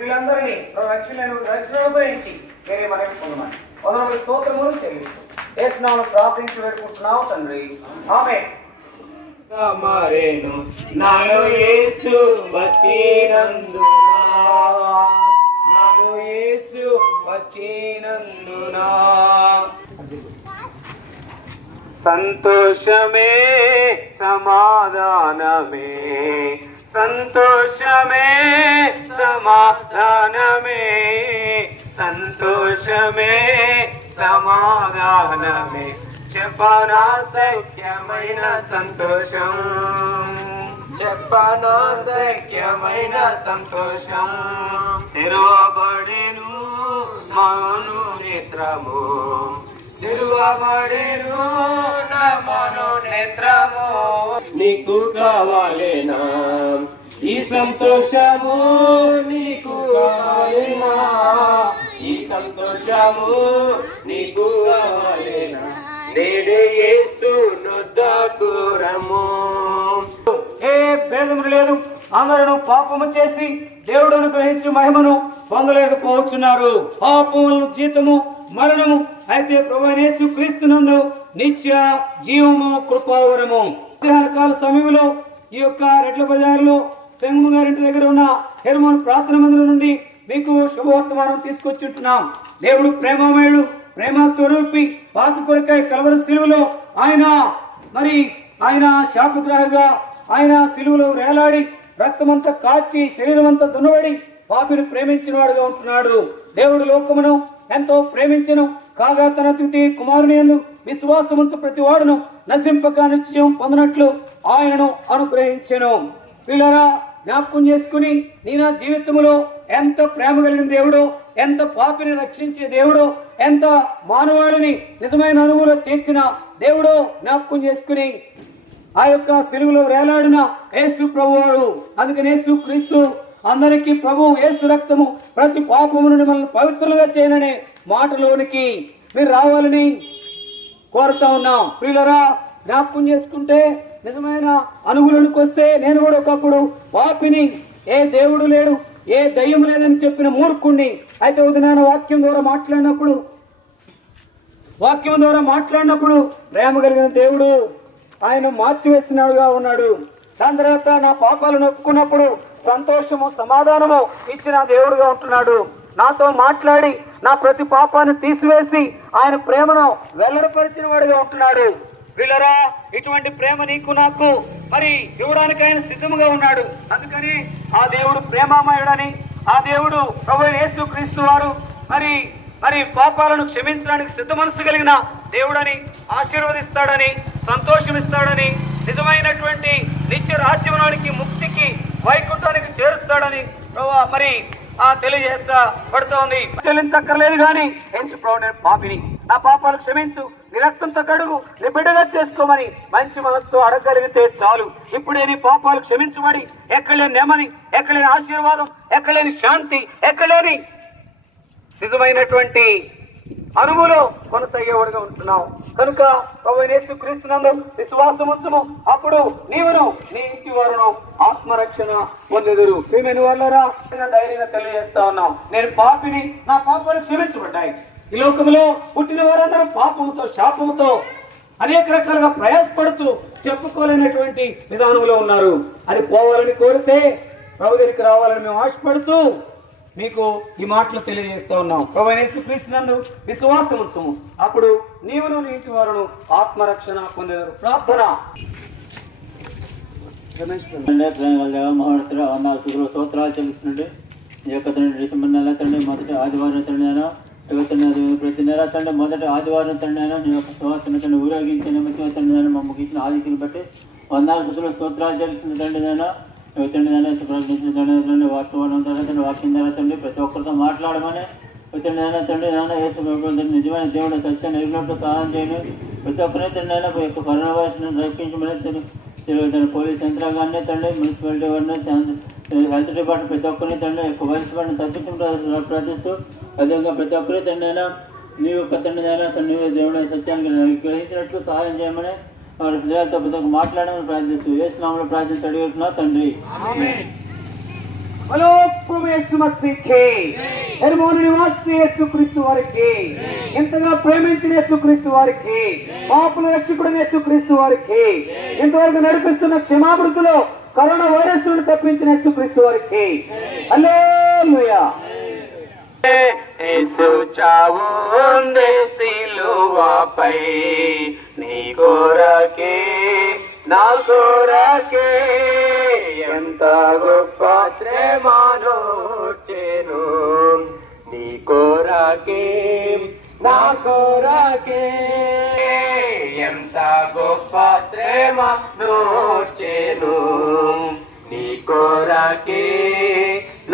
వీళ్ళందరినీ రక్షణ ఉపయోగించి వేరే మనకి పొందమని మొదలు స్తోత్రములు చెల్లిస్తూ యేసునామములో ప్రార్థించి పెట్టుకుంటున్నావు తండ్రి. ఆమేన్. మరేను నాలో యేసు వచ్చినందునా, నాలో యేసు వచ్చినందునా సంతోషమే సమాధానమే, సంతోషమే సమాధానమే, సంతోషమే సమాధానమే, చెప్పనా సఖ్యమైన సంతోషం, చెప్పనా సఖ్యమైన సంతోషం. తెరువబడెను మను నేత్రము, తెరువబడెను మను నేత్రము. నీకు కావాలేనా ఈ సంతోషము, నీకు కావాలేనా ఈ సంతోషము, నీకు కావాలేనా నేడే యేసు నొద్దకు రమ్ము. ఏ భేదము లేదు, అందరూ పాపము చేసి దేవుడు అనుగ్రహించి మహిమను పొందలేకపోతున్నారు. పాపముల జీతము మరణము, అయితే ప్రభువైన యేసు క్రీస్తునందు నిత్య జీవము కృపావరము. మధ్యాహ్నకాల సమయంలో ఈ యొక్క రెడ్ల బజారులో శంగు గారింటి దగ్గర ఉన్న హెర్మోన్ ప్రార్థన మందిరం నుండి మీకు శుభవర్తమానం తీసుకొచ్చుంటున్నాం. దేవుడు ప్రేమమయుడు, ప్రేమ స్వరూపి, పాపి కొరకై కలవరి సిలువలో ఆయన శాపగ్రహగా ఆయన సిలువలో వేలాడి రక్తమంతా కాచి శరీరం అంతా దున్నబడి పాపిని ప్రేమించిన వాడుగా ఉంటున్నాడు. దేవుడు లోకమును ఎంతో ప్రేమించెను, కాగా తన ద్వితీయ కుమారుని యందు విశ్వాసముంచు ప్రతి వాడును నశింపక నిత్యం పొందినట్లు ఆయనను అనుగ్రహించెను. పిల్లరా, జ్ఞాపకం చేసుకుని నీ నా జీవితంలో ఎంత ప్రేమ కలిగిన దేవుడు, ఎంత పాపిని రక్షించే దేవుడు, ఎంత మానవాళిని నిజమైన అనుభవంలో చేర్చిన దేవుడు జ్ఞాపకం చేసుకుని ఆ యొక్క సిలువలో వేలాడిన యేసు ప్రభువారు. అందుకని యేసు క్రీస్తు అందరికీ ప్రభు యేసు రక్తము ప్రతి పాపము నుండి మనల్ని పవిత్రులుగా చేయననే మాటలోనికి మీరు రావాలని కోరుతా ఉన్నాం. ప్రియులరా, జ్ఞాపకం చేసుకుంటే నిజమైన అనుభవంలోనికి వస్తే నేను కూడా ఒకప్పుడు పాపిని, ఏ దేవుడు లేడు, ఏ దయ్యం లేదని చెప్పిన మూర్ఖుణ్ణి. అయితే ఉదయాన వాక్యం ద్వారా మాట్లాడినప్పుడు ప్రేమ కలిగిన దేవుడు ఆయన మార్చివేసినాడుగా ఉన్నాడు. దాని తర్వాత నా పాపాలను ఒప్పుకున్నప్పుడు సంతోషము సమాధానము ఇచ్చిన దేవుడుగా ఉంటున్నాడు. నాతో మాట్లాడి నా ప్రతి పాపాన్ని తీసివేసి ఆయన ప్రేమను వెల్లడిపరిచిన వాడుగా ఉంటున్నాడు. వీళ్ళరా, ఇటువంటి ప్రేమ నీకు నాకు మరి ఇవ్వడానికి ఆయన సిద్ధముగా ఉన్నాడు. అందుకని ఆ దేవుడు ప్రేమామయుడని, ఆ దేవుడు ప్రభువైన యేసు క్రీస్తు వారు మరి పాపాలను క్షమించడానికి సిద్ధ మనసు కలిగిన దేవుడని, ఆశీర్వదిస్తాడని, సంతోషమిస్తాడని, నిజమైనటువంటి నిత్య రాజ్యంలోనికి, ముక్తికి, వైకుంఠానికి చేరుస్తాడని మరి తెలియజేస్తా పడుతోంది. చెల్లించక్కర్లేదు కానీ యేసు ప్రభు, నేను పాపిని, నా పాపాలు క్షమించు, నీ రక్తంతో కడుగు, నీ బిడ్డగా చేసుకోమని మంచి మనస్సు అడగలిగితే చాలు. ఇప్పుడే నీ పాపాలు క్షమించబడి ఎక్కలేని నెమ్మది, ఎక్కలేని ఆశీర్వాదం, ఎక్కలేని శాంతి, ఎక్కలేని నిజమైనటువంటి అనుభవంలో కొనసాగేవాడుగా ఉంటున్నావు. కనుక ప్రభువైన యేసు క్రీస్తునందు విశ్వాసం ఉంచుము, అప్పుడు నీవును నీ ఇంటి వారును ఆత్మరక్షణ పొందెదరు. ప్రియమైన వాళ్ళరా, ధైర్యంగా తెలియజేస్తా ఉన్నాం, నేను పాపిని, నా పాపాలు క్షమించబడ్డాయి. ఈ లోకంలో పుట్టిన వారందరూ పాపముతో, శాపముతో అనేక రకాలుగా ప్రయాసపడుతూ చెప్పుకోలేనటువంటి విధానంలో ఉన్నారు. అది పోవాలని కోరితే ప్రభు దగ్గరికి రావాలని మేము ఆశపడుతూ మీకు ఈ మాటలు తెలియజేస్తా ఉన్నాం. ప్రభువైన యేసు క్రీస్తునందు విశ్వాసం ఉంచుము, అప్పుడు నీవును నీ ఇంటి వారును ఆత్మరక్షణ పొందెదరు. ప్రార్థన. స్తోత్రాలు చెల్లిస్తుండే ఈ యొక్క తండ్రి డిసెంబర్ నెల తండ్రి మొదటి ఆదివారం తండ్రి ప్రతి నెల తండ్రి మొదటి ఆదివారం తండ్రి నీ యొక్క సువాసన తండ్రి ఊరేగించిన తండ్రి మా ముగించిన ఆదిత్యం బట్టి వందల స్తోత్రాలు చెల్లిస్తుంది తండ్రి తండ్రి వాక్యం ద్వారా తండ్రి ప్రతి ఒక్కరితో మాట్లాడమని తండ్రి నిజమైన దేవుడు సత్యాన్ని ఎగినప్పుడు సహాయం చేయండి. ప్రతి ఒక్కరిని తండ్రి యొక్క కరోనా వైరస్ను రక్షించమని పోలీస్ యంత్రాంగాన్ని తండ్రి, మున్సిపాలిటీ వారిని, హెల్త్ డిపార్ట్మెంట్ ప్రతి ఒక్కరిని తండ్రి యొక్క వైరస్ వారిని తప్పించడం ప్రార్థిస్తూ, అదేవిధంగా ప్రతి ఒక్కరి తండ్రి నీ యొక్క తండ్రి దేవుడు సత్యాన్ని గ్రహించినట్లు సహాయం చేయమని వారి ప్రజలతో ప్రతి ఒక్క మాట్లాడమని ప్రార్థిస్తూ యేసు నామములో ప్రార్థించి అడుగుతున్నా తండ్రి. హలో ప్రభు యేసు మసీహే, హెర్మోను నివాసి యేసుక్రీస్తు వారికి, ఎంతగా ప్రేమించిన యేసుక్రీస్తు వారికి, పాపుల రక్షకుడు యేసుక్రీస్తు వారికి, ఇంతవరకు నడిపిస్తున్న క్షమామృతులో కరోనా వైరస్ నుండి తప్పించిన యేసుక్రీస్తు వారికి హల్లెలూయా. యేసు చావు ఉండే సిలువపై నీ కొరకే నా కొరకే ఎంత గొప్ప శ్రమనొచ్చెను, నీ కొరకే నా కొరకే ఎంత గొప్ప శ్రమనొచ్చెను, నీ కొరకే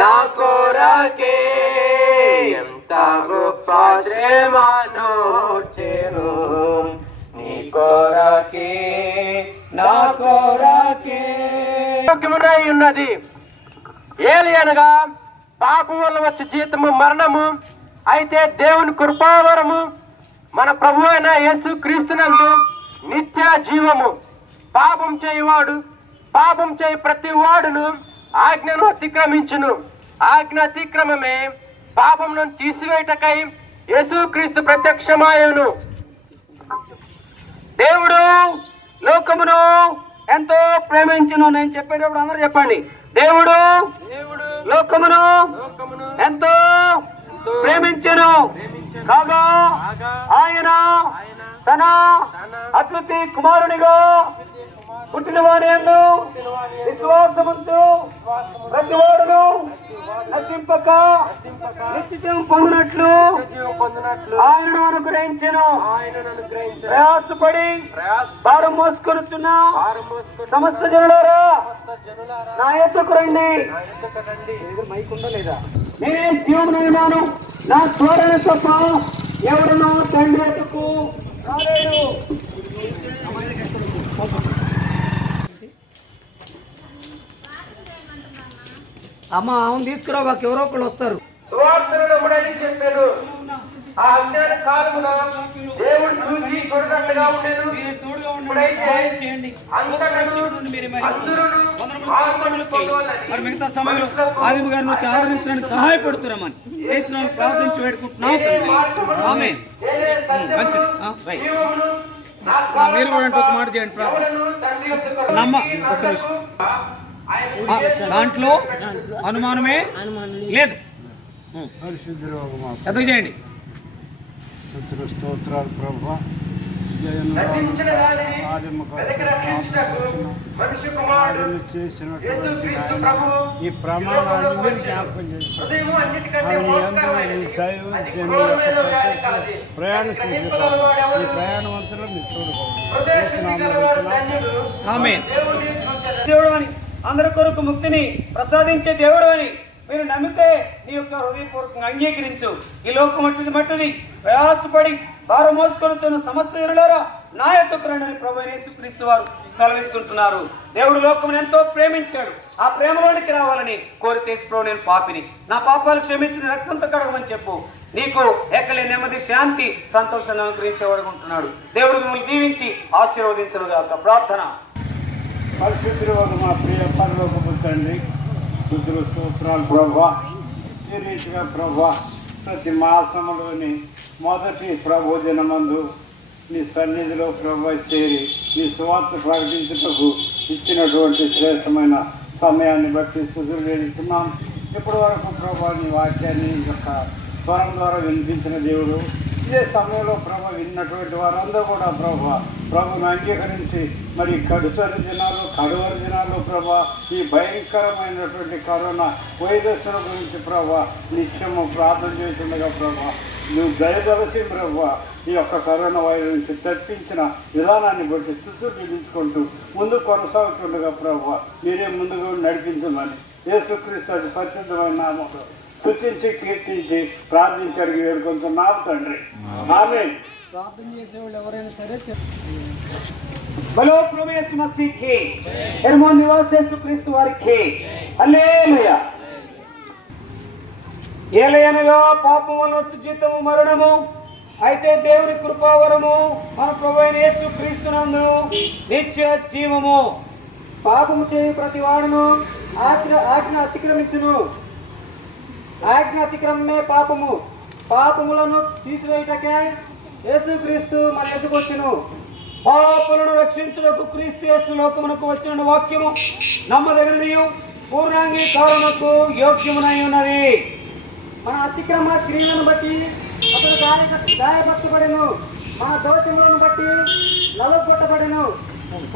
నా కొరకే ఎంత గొప్ప శ్రమనొచ్చెను, నీ కొరకే నా కొరకే. యోగ్యమునై ఉన్నది ఏలి అనగా పాపం వల్ల వచ్చే జీతము మరణము, అయితే దేవుని కృపావరము మన ప్రభు అయిన యేసు క్రీస్తునందు నిత్య జీవము. పాపం చేయువాడు పాపం చేయి ప్రతి వాడును ఆజ్ఞను అతిక్రమించును, ఆజ్ఞ అతిక్రమమే పాపమును తీసివేయటకై యేసుక్రీస్తు ప్రత్యక్షమాయను. దేవుడు లోకమును ఎంతో ప్రేమించును. నేను చెప్పేటప్పుడు అందరూ చెప్పండి, దేవుడు లోకమును ఎంతో ప్రేమించును కాగా ఆయన తన అద్వితీయ కుమారునిగా పుట్టిన వారి యందు విశ్వాసముంచు ప్రతి వాడును నశింపక నిత్యజీవం పొందినట్లు ఆయనను అనుగ్రహించెను. ప్రయాసపడి భారం మోసుకొనుచున్న సమస్త జనులారా నా ఎద్దుకు రండి. నేనే జీవమునైనాను, నా ద్వారా తప్ప ఎవడునో తండ్రి ఎద్దుకు రాలేడు. అమ్మ అవును తీసుకురా, మాకు ఎవరో ఒకళ్ళు వస్తారు. చెప్పాడు ఆ అజ్ఞాన కాలమున దేవుడు చూసి చూడనట్టుగా ఉండేది. మరి మిగతా సమయంలో ఆదిమ గారిని వచ్చి ఆదరించడానికి సహాయపడుతున్నామని వేస్తున్నాను ప్రార్థించి వేడుకుంటున్నాం. ఆమేన్. మంచిది. రైట్. మీరు కూడా అంటే ఒక మాట చేయండి ప్రార్థన. నమ్మ ఒక నిమిషం, దాంట్లో అనుమానమే లేదు. ఎందుకు చేయండి. స్తోత్రాలు ప్రభా, చేసినటువంటి ఈ ప్రమాణాన్ని మీరు జ్ఞాపకం చేస్తారు. ప్రయాణం చేసే ఈ ప్రయాణవంతులు మీరు ఆమేన్. దేవుడు అని అందరి కొరకు ముక్తిని ప్రసాదించే దేవుడు అని మీరు నమ్మితే నీ యొక్క హృదయపూర్వకంగా అంగీకరించు. ఈ లోకం మట్టిది ప్రయాసపడి భారం మోసుకొనుచున్న సమస్త జనులారా నా యొద్దకు రండి అని ప్రభువైన యేసుక్రీస్తు వారు సెలవిస్తుంటున్నారు. దేవుడు లోకమును ఎంతో ప్రేమించాడు, ఆ ప్రేమలోనికి రావాలని కోరితే ప్రభు నేను పాపిని, నా పాపాలు క్షమించిన రక్తంతో కడగమని చెప్పు. నీకు ఎక్కలే నెమ్మది, శాంతి, సంతోషాన్ని అనుగ్రహించేవాడు ఉంటున్నాడు. దేవుడు మిమ్మల్ని దీవించి ఆశీర్వదించను గాక. ప్రార్థన. పరిశుద్ధులు మా ప్రియ పరలోకపు తండ్రి, స్తుతులు స్తోత్రాలు ప్రభా. ఈ రీతిగా ప్రభా ప్రతి మాసంలోని మొదటి ప్రభు దినమందు నీ సన్నిధిలో ప్రభు చేరి నీ సువార్త ప్రకటించుటకు ఇచ్చినటువంటి శ్రేష్టమైన సమయాన్ని బట్టి స్తుతులు వేడుతున్నాం. ఇప్పటి వరకు ప్రభా నీ వాక్యాన్ని యొక్క స్వరం ద్వారా వినిపించిన దేవుడు, ఇదే సమయంలో ప్రభ విన్నటువంటి వారందరూ కూడా ప్రభుని అంగీకరించి మరి కడుసరి దినాల్లో ప్రభ ఈ భయంకరమైనటువంటి కరోనా వైరస్ల గురించి ప్రభ నిత్యము ప్రార్థన చేస్తుండగా ప్రభ నువ్వు దయదలసి ప్రభ ఈ యొక్క కరోనా వైరస్ నుంచి తప్పించిన విధానాన్ని బట్టి స్తుతులు చెల్లించుకుంటూ ముందుకు కొనసాగుతుండగా ప్రభ మీరే ముందుకు నడిపించమని యేసుక్రీస్తు అతి పరిశుద్ధమైన నామములో స్తుతించి కీర్తించి ప్రార్థించి అడిగి వేడుకుంటున్నాం తండ్రి. ఆమేన్. ప్రార్థన చేసేవాళ్ళు ఎవరైనా సరే బలో ప్రభు యేసు మసీహే, హెర్మోన్ నివాసి యేసుక్రీస్తు వారికి హల్లెలూయా. ఏలయనగా పాపం వల్ల వచ్చి జీతము మరణము, అయితే దేవుని కృపావరము మన ప్రభు అయిన యేసుక్రీస్తునందు నిత్య జీవము. పాపము చేయి ప్రతి వాడును ఆజ్ఞ అతిక్రమించును. ఆజ్ఞ అతిక్రమమే పాపము. పాపములను తీసివేయటకే యేసుక్రీస్తు మన ఎదుకు వచ్చును. పాపులను రక్షించుటకు క్రీస్తు యేసు లోకమునకు వచ్చిన వాక్యము నమ్మదగినదియు పూర్ణాంగీకారమునకు యోగ్యమునై ఉన్నది. మన అతిక్రమ క్రియలను బట్టి అతడు గాయపరచబడెను. మన దోషములను బట్టి నలుగొట్టబడెను.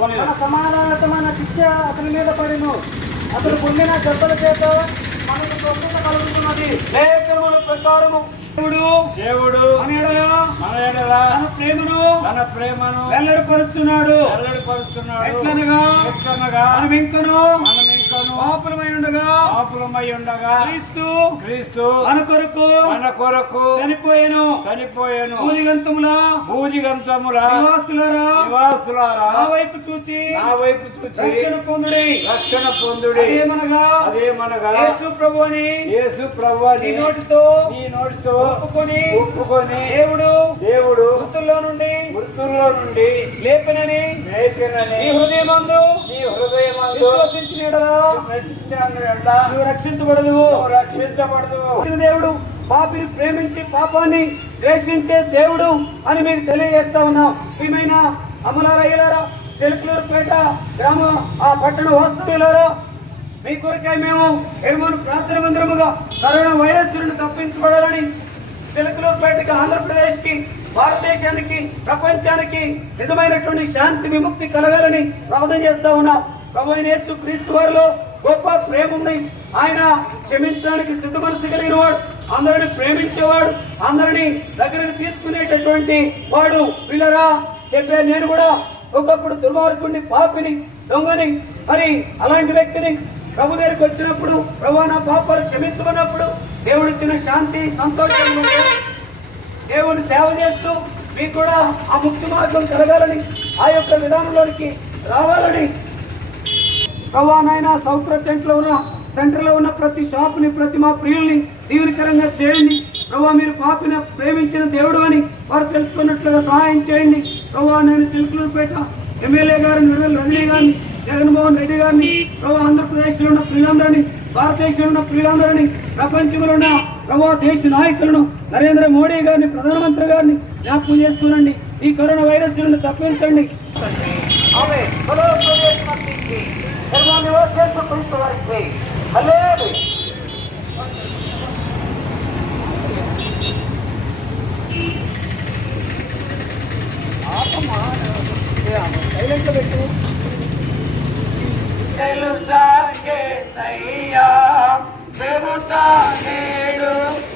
మన సమాధానమైన శిక్ష అతని మీద పడెను. అతడు పొందిన దెబ్బల చేత మనకు స్వస్థత కలుగుతున్నది. లేఖనముల ప్రకారము దేవుడు మన ఎడల తన ప్రేమను వెల్లడిపరుచున్నాడు. ఎట్లనగా మనం ఇంకను పాపులమై ఉండగా క్రీస్తు మన కొరకు చనిపోయెను. భూదిగంతముల నివాసులారా నా వైపు చూచి రక్షణ పొందుడి. అదేమనగా యేసు ప్రభువని నీ నోటితో ఒప్పుకొని దేవుడు మృతుల్లో నుండి లేపినని నీ హృదయమందు విశ్వసించిన యెడల నువ్వు రక్షించబడదు. దేవుడు పాపిని ప్రేమించి పాపాన్ని ద్వేషించే దేవుడు అని మీకు తెలియజేస్తా ఉన్నాం. ఏమైనా అమలారా చెలుకులూరుపేట గ్రామ ఆ పట్టణ వాస్తవ్యులారా, మీ కొరకై మేము ఎరుమను ప్రార్థన మందిరముగా కరోనా వైరస్ నుండి తప్పించబడాలని చిలకలూరుపేటకి, ఆంధ్రప్రదేశ్కి, భారతదేశానికి, ప్రపంచానికి నిజమైనటువంటి శాంతి విముక్తి కలగాలని ప్రార్థన చేస్తా ఉన్నాం. ప్రభువైన యేసు క్రీస్తు వారిలో గొప్ప ప్రేమ ఉంది. ఆయన క్షమించడానికి సిద్ధ మనసు కలిగిన వాడు, అందరిని ప్రేమించేవాడు, అందరినీ దగ్గరకు తీసుకునేటటువంటి వాడు. పిల్లరా చెప్పే నేను కూడా ఒకప్పుడు దుర్మార్గుడిని, పాపిని, దొంగని, మరి అలాంటి వ్యక్తిని ప్రభు దగ్గరికి వచ్చినప్పుడు ప్రభు నా పాపాలు క్షమించమన్నప్పుడు దేవుడు ఇచ్చిన శాంతి, సంతోషం, దేవుని సేవ చేస్తూ మీకు కూడా ఆ ముక్తి మార్గం కలగాలని, ఆ యొక్క విధానంలోనికి రావాలని ప్రభు నాయన సౌత్ర సెంటర్లో ఉన్న ప్రతి షాపుని, ప్రతి మా ప్రియుల్ని దీవెనకరంగా చేయండి. ప్రభు మీరు పాపిని ప్రేమించిన దేవుడు అని వారు తెలుసుకున్నట్లుగా సహాయం చేయండి. ప్రభు నేను చిలుకలూరుపేట ఎమ్మెల్యే గారిని, విడుదల రజనీ గారిని, జగన్మోహన్ రెడ్డి గారిని, ప్రభు ఆంధ్రప్రదేశ్లో ఉన్న ప్రియులందరినీ, భారతదేశంలో ఉన్న ప్రియులందరినీ, ప్రపంచంలో ఉన్న ప్రభు దేశ నాయకులను, నరేంద్ర మోడీ గారిని, ప్రధానమంత్రి గారిని జ్ఞాపకం చేసుకోనండి. ఈ కరోనా వైరస్ నుండి తప్పించండి. సైలెంట్లో పెట్టు.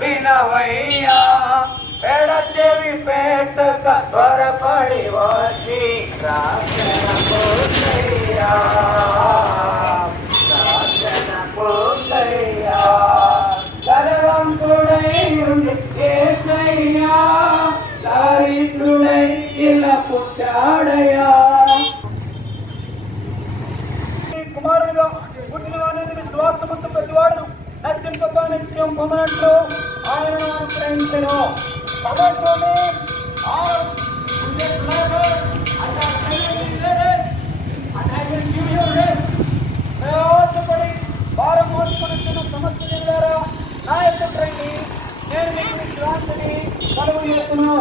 వినవయ్యా పెడచెవి పెట్టక త్వరపడి వచ్చి ప్రార్థన పోసయ్యా, ప్రార్థన పోసయ్యా. ధనవంతుడై ఉండి యేసయ్యా దరిద్రుడై ఇలా పుట్టాడయ్యా. కుమారుడుగా పుట్టిన వాడిని విశ్వాసముతో ప్రతివాడు నశింపక నిత్యం పొందినట్లు ఆయనను అనుగ్రహించెను. భారం మోసుకొనిస్తున్న సమస్య జిల్లారా నా యొక్క రండి, నేను మీకు విశ్వాసని కలుగజేస్తున్నాను.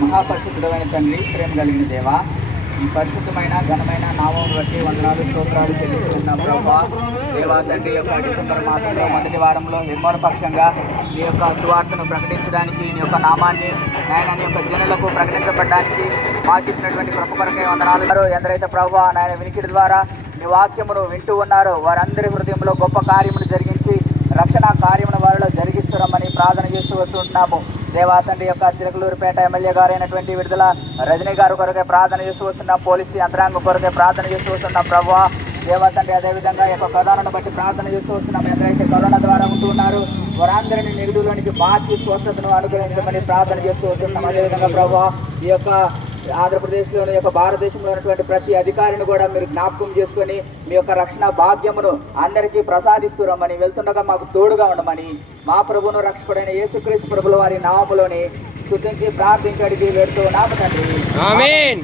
మహాపరిశుద్ధమైన తండ్రి, ప్రేమ కలిగిన దేవ, ఈ పరిశుద్ధమైన ఘనమైన నామం బట్టి వందనాలు స్తోత్రాలు చెల్లిస్తున్న ప్రభా దేవా తండ్రి యొక్క డిసెంబర్ మాసంలో మొదటి వారంలో నిర్మూల పక్షంగా నీ యొక్క సువార్తను ప్రకటించడానికి, నీ యొక్క నామాన్ని నాయన నీ యొక్క జనులకు ప్రకటించబడడానికి మాకు ఇచ్చినటువంటి కృప కొరకే వందనాలు. ఎందరైతే ప్రభా నాయన వినికిడి ద్వారా నీ వాక్యమును వింటూ ఉన్నారో వారందరి హృదయంలో గొప్ప కార్యములు జరిగించి రక్షణ కార్యమును వారిలో జరిగిస్తున్నామని ప్రార్థన చేస్తూ వస్తుంటున్నాము. దేవా తండ్రి యొక్క చిలకలూరుపేట ఎమ్మెల్యే గారు అయినటువంటి విడుదల రజనీ గారు కొరకే ప్రార్థన చేస్తూ వస్తున్నాం. పోలీసు యంత్రాంగం కొరకే ప్రార్థన చేస్తూ వస్తున్నాం. ప్రభువా దేవా తండ్రి అదేవిధంగా ఈ యొక్క కరోనాను బట్టి ప్రార్థన చేస్తూ వస్తున్నాం. ఎవరైతే కరోనా ద్వారా ఉంటూ ఉన్నారు వారందరినీ నిగుడులోనికి మార్చి స్వస్థతను అనుగ్రహించమని ప్రార్థన చేస్తూ వస్తున్నాం. అదేవిధంగా ప్రభువా ఈ యొక్క ఆంధ్రప్రదేశ్లోని యొక్క భారతదేశంలో ఉన్నటువంటి ప్రతి అధికారిని కూడా మీరు జ్ఞాపకం చేసుకొని మీ యొక్క రక్షణ భాగ్యమును అందరికీ ప్రసాదిస్తురమ్మని, వెళ్తుండగా మాకు తోడుగా ఉండమని మా ప్రభువును రక్షకుడైన యేసుక్రీస్తు ప్రభుల వారి నామములోని స్తుతించి ప్రార్థించి అడిగి పెడుతూ నామ తండ్రి. ఆమేన్.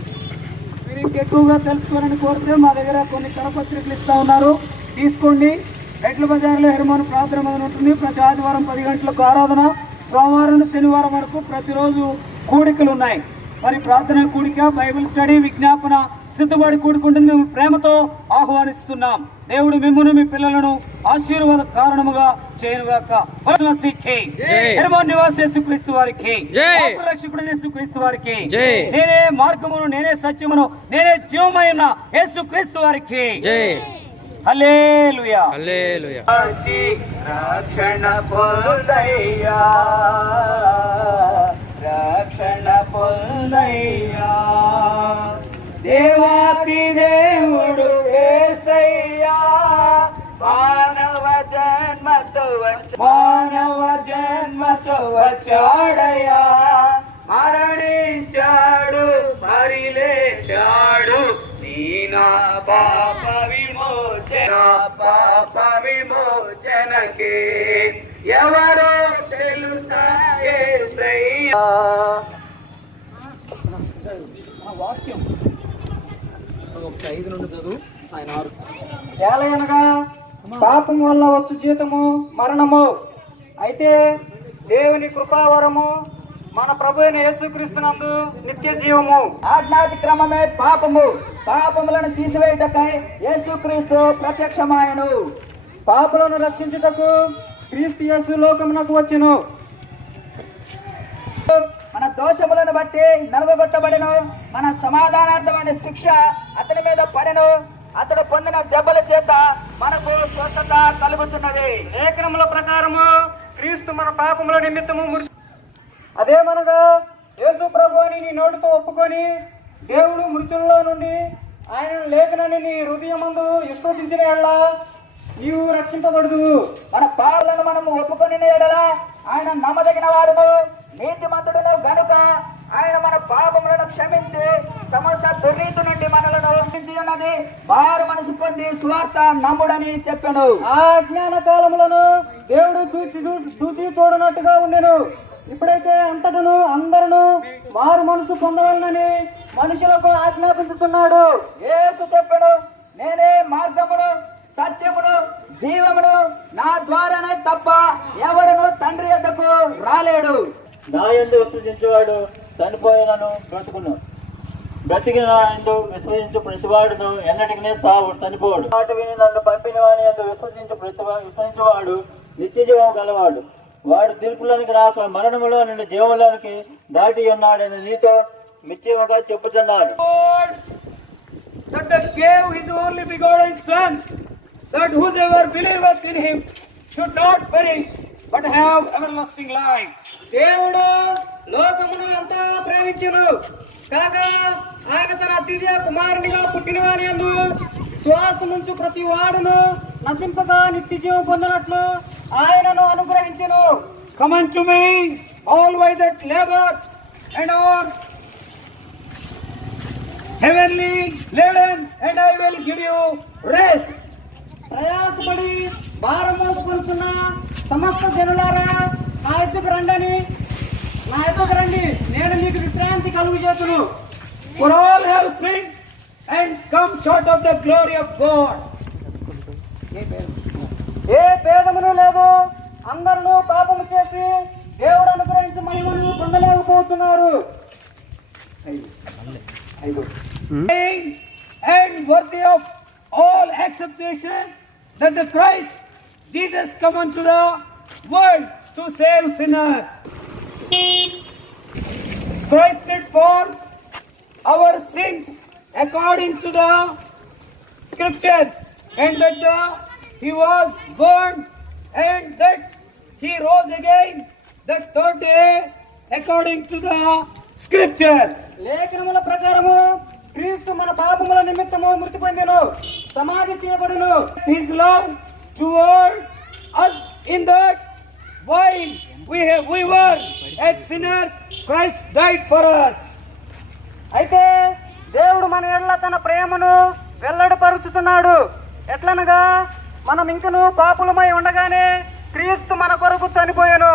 మీరు ఇంకెక్కువగా తెలుసుకోవాలని కోరితే మా దగ్గర కొన్ని కరపత్రికలు ఇస్తా ఉన్నారు, తీసుకోండి. ఎడ్ల బజార్లో హెర్మోన్ ప్రార్థన మొదలు ఉంటుంది. ప్రతి ఆదివారం 10 గంటలకు ఆరాధన, సోమవారం నుండి శనివారం వరకు ప్రతిరోజు కూడికలు ఉన్నాయి. మరి ప్రార్థన కూడిక, బైబిల్ స్టడీ, విజ్ఞాపన సిద్ధపడి కూడుకుంటుంది. మేము ప్రేమతో ఆహ్వానిస్తున్నాం. దేవుడు మిమ్మును మీ పిల్లలను ఆశీర్వాద కారణముగా చేయనుగాక. హెర్మోన్ నివాసి యేసుక్రీస్తు వారికి, రక్షకుడు యేసుక్రీస్తు వారికి, నేనే మార్గమును, నేనే సత్యమును, నేనే జీవమైన యేసుక్రీస్తు వారికి హల్లెలూయా. హల్లెలూయా. రక్షణ పొందయ్యా, రక్షణ పొందయ్యా, దేవాతి దేవుడు యేసయ్యా, మానవ జన్మతో వచ్చాడయ్యా, మరణించాడు, మరి లేచాడు, నా పాప విమోచనకే ఎవరో తెలుసా యేసయ్యా. వాక్యం 5 నుండి చదువు. ఆయన 6. ఏలయనగా పాపం వల్ల వచ్చు జీతము మరణము, అయితే దేవుని కృపావరము మన ప్రభు అయిన యేసుక్రీస్తునందు నిత్య జీవము. ఆజ్ఞాతిక్రమమే పాపము, పాపములను తీసివేయుటకై యేసుక్రీస్తు ప్రత్యక్షమాయను. పాపులను రక్షించుటకు క్రీస్తు యేసు లోకమునకు వచ్చెను. మన దోషములను బట్టి నలుగొట్టబడెను, మన సమాధానార్థమైన శిక్ష అతని మీద పడెను, అతడు పొందిన దెబ్బల చేత మనకు స్వస్థత కలుగుతున్నది. లేఖనముల ప్రకారము క్రీస్తు మన పాపముల నిమిత్తము అదేమనగా యేసు ప్రభు అని నీ నోటితో ఒప్పుకొని దేవుడు మృతుల్లో నుండి ఆయనను లేఖనని నీ హృదయమందు విశ్వసించిన ఎడల నీవు రక్షింపబడదు. మన పాపాలను మనము ఒప్పుకొని ఎడల ఆయన నమ్మదగిన వాడును, నీతిమంతుడును గనుక ఆయన మన పాపములను క్షమించి సమస్త దుర్నీతి నుండి మనలను రక్షించి ఉన్నది. వారు మనసు పొంది స్వార్థ నమ్ముడని చెప్పాను. ఆ అజ్ఞాన కాలములను దేవుడు చూచి చూడనట్టుగా ఉండెను. ఇప్పుడైతే అంతటను అందరూ వారు మనసు పొందవాలని మనుషులకు ఆజ్ఞాపించుతున్నాడు. యేసు చెప్పాడు, నేనే మార్గమును, సత్యమును, జీవమును, నా ద్వారానే తప్ప ఎవడును తండ్రి యొద్దకు రాలేడు. నా యందు విశ్వసించేవాడు చనిపోయినను బ్రతుకును, బ్రతికిన యందు విశ్వసించు ప్రతివాడును ఎన్నటికనే చనిపోవాడు. మాట విని నన్ను పంపిన వాని యందు విశ్వసించేవాడు నిత్య జీవం గలవాడు. వాడు తీర్పులోనికి రాక మరణములో నుండి జీవంలోనికి దాటి ఉన్నాడని నీతో నిశ్చయముగా చెప్పుచున్నాడు. That God gave His only begotten Son, that whosoever believeth in Him should not perish but have everlasting life. దేవుడు లోకమును అంతా ప్రేమించెను కాగా ఆయన తన అతిథ్య కుమారునిగా పుట్టిన వాని యందు శ్వాసముంచు ప్రతి వాడును నశింపగా నిత్య జీవం పొందినట్లు ఆయనను అనుగ్రహించెను. Come unto me, all ye that labor and are heavenly laden, and I will give you rest. ప్రయాసపడి భారం మోసుకొనుచున్న సమస్త జనులారా నా ఎద్దుకు రండి, నేను మీకు విశ్రాంతి కలుగు చేతును. For all have sinned and come short of the glory of God. ఏ భేదమును లేదు, అందరూ పాపము చేసి దేవుడు అనుగ్రహించి మహిమను పొందలేకపోతున్నారు. And worthy of all acceptation that the Christ Jesus come unto the world to save sinners. Christ did for our sins according to the scriptures, and that He was born and that He rose again the third day according to the scriptures. లేఖనముల ప్రకారము క్రీస్తు మన పాపముల నిమిత్తము మృతి పొందెను, సమాధి చేయబడెను. His love toward us in that while we were as sinners, Christ died for us. అయితే దేవుడు మన ఎడల తన ప్రేమను వెల్లడిపరుచుతున్నాడు. ఎట్లనగా మనం ఇంకను పాపులమై ఉండగానే క్రీస్తు మన కొరకు చనిపోయాను.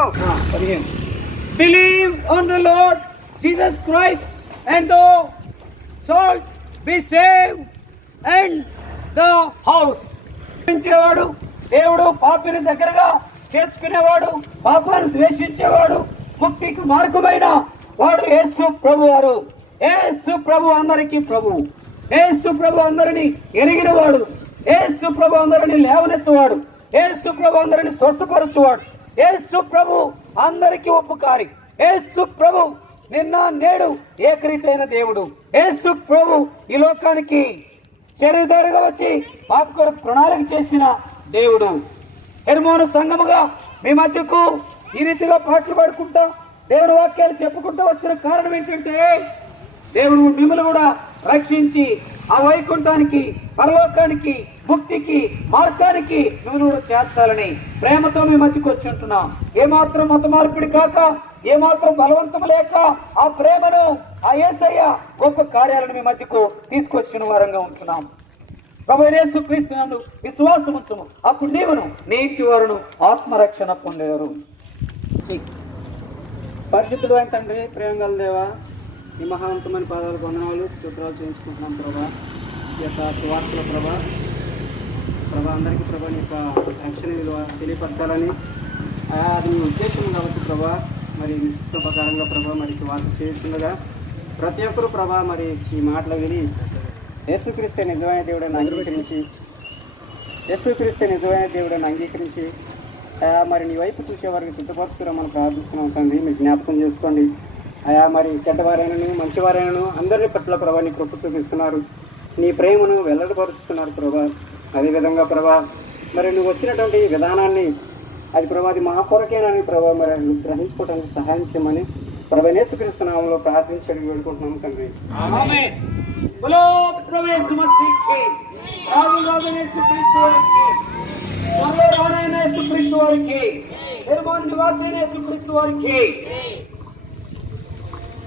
believe on the Lord Jesus Christ and thou shalt be saved and the house. ద్వేషించేవాడు దేవుడు పాపిని దగ్గరగా చేర్చుకునేవాడు, పాపాన్ని ద్వేషించేవాడు, ముక్తికి మార్గమైన వాడు యేసు ప్రభు వారు. యేసు ప్రభు అందరికీ ప్రభు, యేసు ప్రభు అందరిని ఎరిగినవాడు, యేసు ప్రభు అందరిని లేవనెత్తువాడు, యేసు ప్రభు అందరిని స్వస్థపరచువాడు, యేసు ప్రభు అందరికీ ఉపకారి, యేసు ప్రభు నిన్న నేడు ఏకరీతైన దేవుడు. యేసు ప్రభు ఈ లోకానికి శరీరధారిగా వచ్చి పాప కొరకు ప్రణాళిక చేసిన దేవుడు. హెర్మోను సంఘముగా మీ మధ్యకు ఈ రీతిగా పాటలు పాడుకుంటా దేవుని వాక్యాలు చెప్పుకుంటూ వచ్చిన కారణం ఏంటంటే దేవుడు మిమ్మల్ని కూడా రక్షించి ఆ వైకుంఠానికి, పరలోకానికి, ముక్తికి, మార్గానికి మిమ్మల్ని కూడా చేర్చాలని ప్రేమతో మీ మధ్యకు వచ్చి ఉంటున్నాం. ఏమాత్రం మత మార్పిడి కాక, ఏమాత్రం బలవంతం లేక ఆ ప్రేమను, ఆ యేసయ్య గొప్ప కార్యాలను మీ మధ్యకు తీసుకొచ్చిన వారంగా ఉంటున్నాం. ప్రభు యేసు క్రీస్తునందు విశ్వాసం ఉంచుము, అప్పుడు నీవును నీ ఇంటి వారును ఆత్మరక్షణ పొందేవారు. పరిశుద్ధుడు అయిన తండ్రి, ప్రేమ గల దేవా, ఈ మహాంతమైన పాదాలు వందనాలు స్తోత్రాలు చేయించుకుంటున్నాం ప్రభా. ఈ యొక్క సువార్తల ప్రభా అందరికీ ప్రభా నీ యొక్క రక్షణ విలువ తెలియపరచాలని అది మీ ఉద్దేశం కావచ్చు ప్రభా. మరి నిశ్చిత ప్రకారంగా ప్రభా మరి సువార్త చేస్తుండగా ప్రతి ఒక్కరు ప్రభా మరి ఈ మాటలు విని యేసుక్రీస్తే నిజమైన దేవుడని అంగీకరించి, యేసుక్రీస్తే నిజమైన దేవుడని అంగీకరించి మరి నీ వైపు చూసేవారికి సిద్ధపరుస్తున్నామని ప్రార్థిస్తున్నాం తండ్రి. మీరు జ్ఞాపకం చేసుకోండి అయా. మరి చెడ్డవారైనను మంచివారైనను అందరినీ పట్ల ప్రభా నీ కృప చూపిస్తున్నారు, నీ ప్రేమను వెల్లడిపరుస్తున్నారు ప్రభా. అదేవిధంగా ప్రభా మరి నువ్వు వచ్చినటువంటి విధానాన్ని అది ప్రభా అది మా కొరకేనని ప్రభా మరి గ్రహించుకోవడానికి సహాయం చేయమని ప్రభు యేసుక్రీస్తు నామములో ప్రార్థించడం వేడుకుంటున్నాం తండ్రి.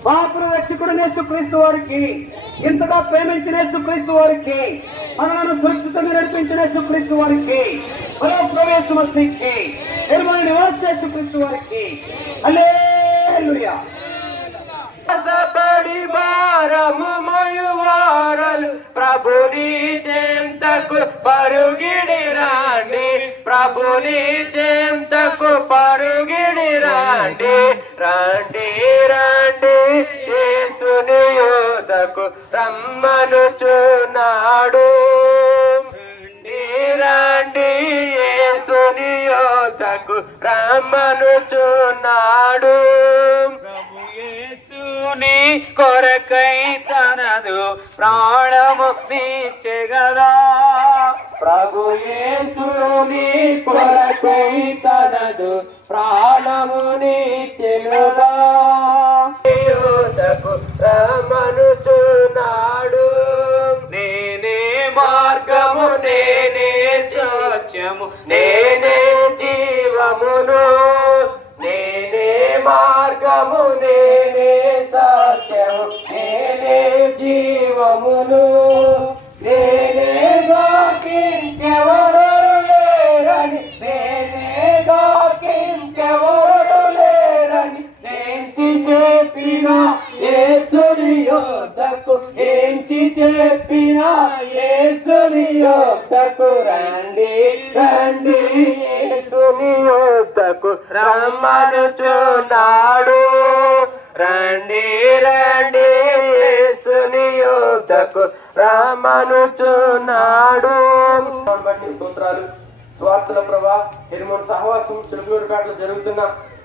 పాపుల రక్షకుడైన యేసుక్రీస్తు వారికి, ఇంతగా ప్రేమించిన యేసుక్రీస్తు వారికి, మనలను సురక్షితంగా నడిపించిన యేసుక్రీస్తు వారికి, ప్రవేశ మసీకి నిర్మల నివాస యేసుక్రీస్తు వారికి హల్లెలూయా. బడి భారము మయువారలు ప్రభుని చెంతకు పరుగిడి రాండి, ప్రభుని చెంతకు పరుగిడి రాండి. రండి రండి యేసుని యోధకు రమ్మనుచున్నాడు, రండి యేసుని యోధకు రమ్మనుచున్నాడు. యేసుని కొరకై తనదు ప్రాణము నీచెగదా, ప్రభు యేసుని కొరకై తనదు ప్రాణము నీచెగదా. యోధకు రమ్మనుచున్నాడు, నేనే మార్గము, నేనే సత్యము, నేనే జీవమును, నేనే మార్గము, నేనే సత్యము, నేనే జీవమును, నేనే గాకింకెవరు లేరని, నేనే గాకింకెవరు లేరని ఎంచి చెప్పిన యేసుని యోధకు, ఎంచి చెప్పిన యేసుని యోధకు రండి రండి యేసుని యోధకు రమ్మనుచున్నాడు, రండి రండి యేసుని యోధకు రమ్మనుచున్నాడు. స్తోత్రాలు. స్వార్థల ప్రభా హెర్మోన్ సహవాసం చిలుకలూరుపేటలో జరుగుతున్న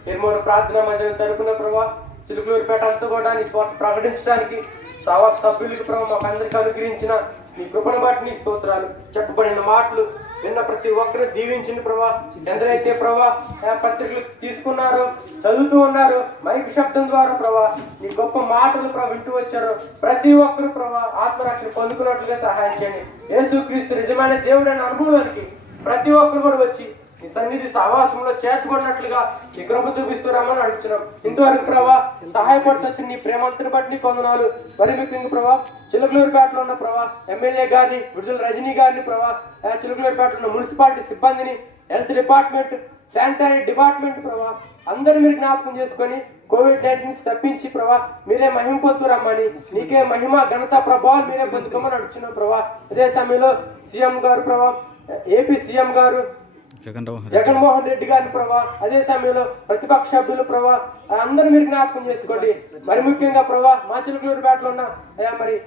హెర్మోన్ ప్రార్థన మందిరం తరపున ప్రభా చిలుకలూరుపేట అంతా కూడా నీ స్వార్థ ప్రకటించడానికి సహవాస సభ్యులకు ప్రభావ మాకు అందరికీ అనుగ్రహించిన నీ కృపను బట్టి నీ స్తోత్రాలు. చెప్పబడిన మాటలు విన్న ప్రతి ఒక్కరు దీవించింది ప్రభా. ఎందరైతే ప్రభా పత్రికలు తీసుకున్నారో, చదువుతూ ఉన్నారు, మైక్ శబ్దం ద్వారా ప్రభా నీ గొప్ప మాటలు ప్రభా వింటూ వచ్చారు, ప్రతి ఒక్కరు ప్రభా ఆత్మరక్షణ పొందుకున్నట్లుగా సహాయం చేయండి. యేసుక్రీస్తు నిజమైన దేవుడైన అనుభవానికి ప్రతి ఒక్కరు కూడా వచ్చి నీ సన్నిధి సహవాసంలో చేర్చుకున్నట్లుగా నీ కృప చూపిస్తున్నామని అడుగుతున్నాం. ఇంతవరకు ప్రభా సహాయపడుతూ వచ్చిన నీ ప్రేమంతని బట్టి నీ పొందనాలు. మరి మీకు ఇంక ప్రభా చిలుకలూరుపేటలో ఉన్న ప్రభా ఎమ్మెల్యే గారిని, విడుదల రజనీ గారిని ప్రభా చిలుకలూరుపేటలో ఉన్న మున్సిపాలిటీ సిబ్బందిని, హెల్త్ డిపార్ట్మెంట్ శానిటరీ డిపార్ట్మెంట్ ప్రభా అందరూ మీరు జ్ఞాపకం చేసుకొని COVID-19 నుంచి తప్పించి ప్రభా మీరే మహిమ పొందురమ్మని, నీకే మహిమ ఘనత ప్రభావాలు మీరే పొందుకోమని అడుగుతున్నాం ప్రభా. అదే సమయంలో సీఎం గారు ప్రభా, ఏపీ సీఎం గారు జగన్మోహన్ రెడ్డి గారిని ప్రభా, అదే సమయంలో ప్రతిపక్ష సభ్యులు ప్రభా అందరూ మీరు జ్ఞాపకం చేసుకోండి. మరి ముఖ్యంగా ప్రభా మా చిలుకలూరుపేటలో ఉన్న మరి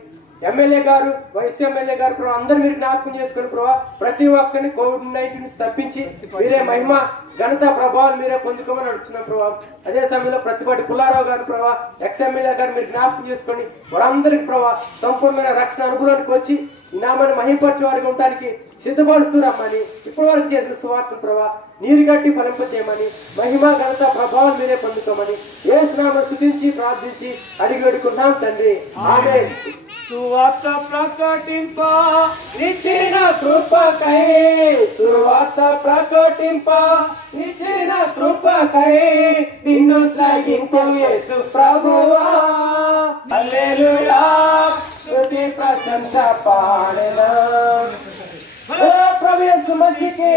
ఎమ్మెల్యే గారు, వైస్ ఎమ్మెల్యే గారు ప్రభా అందరూ మీరు జ్ఞాపకం చేసుకుని ప్రభా ప్రతి ఒక్కరిని COVID-19 నుంచి తప్పించి మీరే మహిమ ఘనత ప్రభావాలు మీరే పొందుకోమని అడుగుతున్నాం ప్రభా. అదే సమయంలో ప్రతిపాటి పుల్లారావు గారు ప్రభా, ఎక్స్ ఎమ్మెల్యే గారు మీరు జ్ఞాపకం చేసుకోండి. వారందరికి ప్రభా సంపూర్ణమైన రక్షణ అనుభవానికి వచ్చి ఈ నామాన్ని మహింపరిచే వారికి ఉండడానికి సిద్ధపరుస్తున్నామని, ఇప్పటి వరకు చేసిన సువార్తను ప్రభా నీరు గట్టి ఫలింప చేయమని, మహిమ ఘనత ప్రభావం మీరే పొందుకోమని యేసు నామమున స్తుతించి ప్రార్థించి అడిగి వేడుకున్నాం తండ్రి, ఆమేన్. సువార్త ప్రకటింప ఇచ్చిన కృపకై, సువార్త ప్రకటింప ఇచ్చిన కృపకై నిన్ను సాగించు యేసు ప్రభువా. హల్లెలూయా స్తుతి ప్రశంస పాడెదా ఓ ప్రభు యేసు మసీహుకి.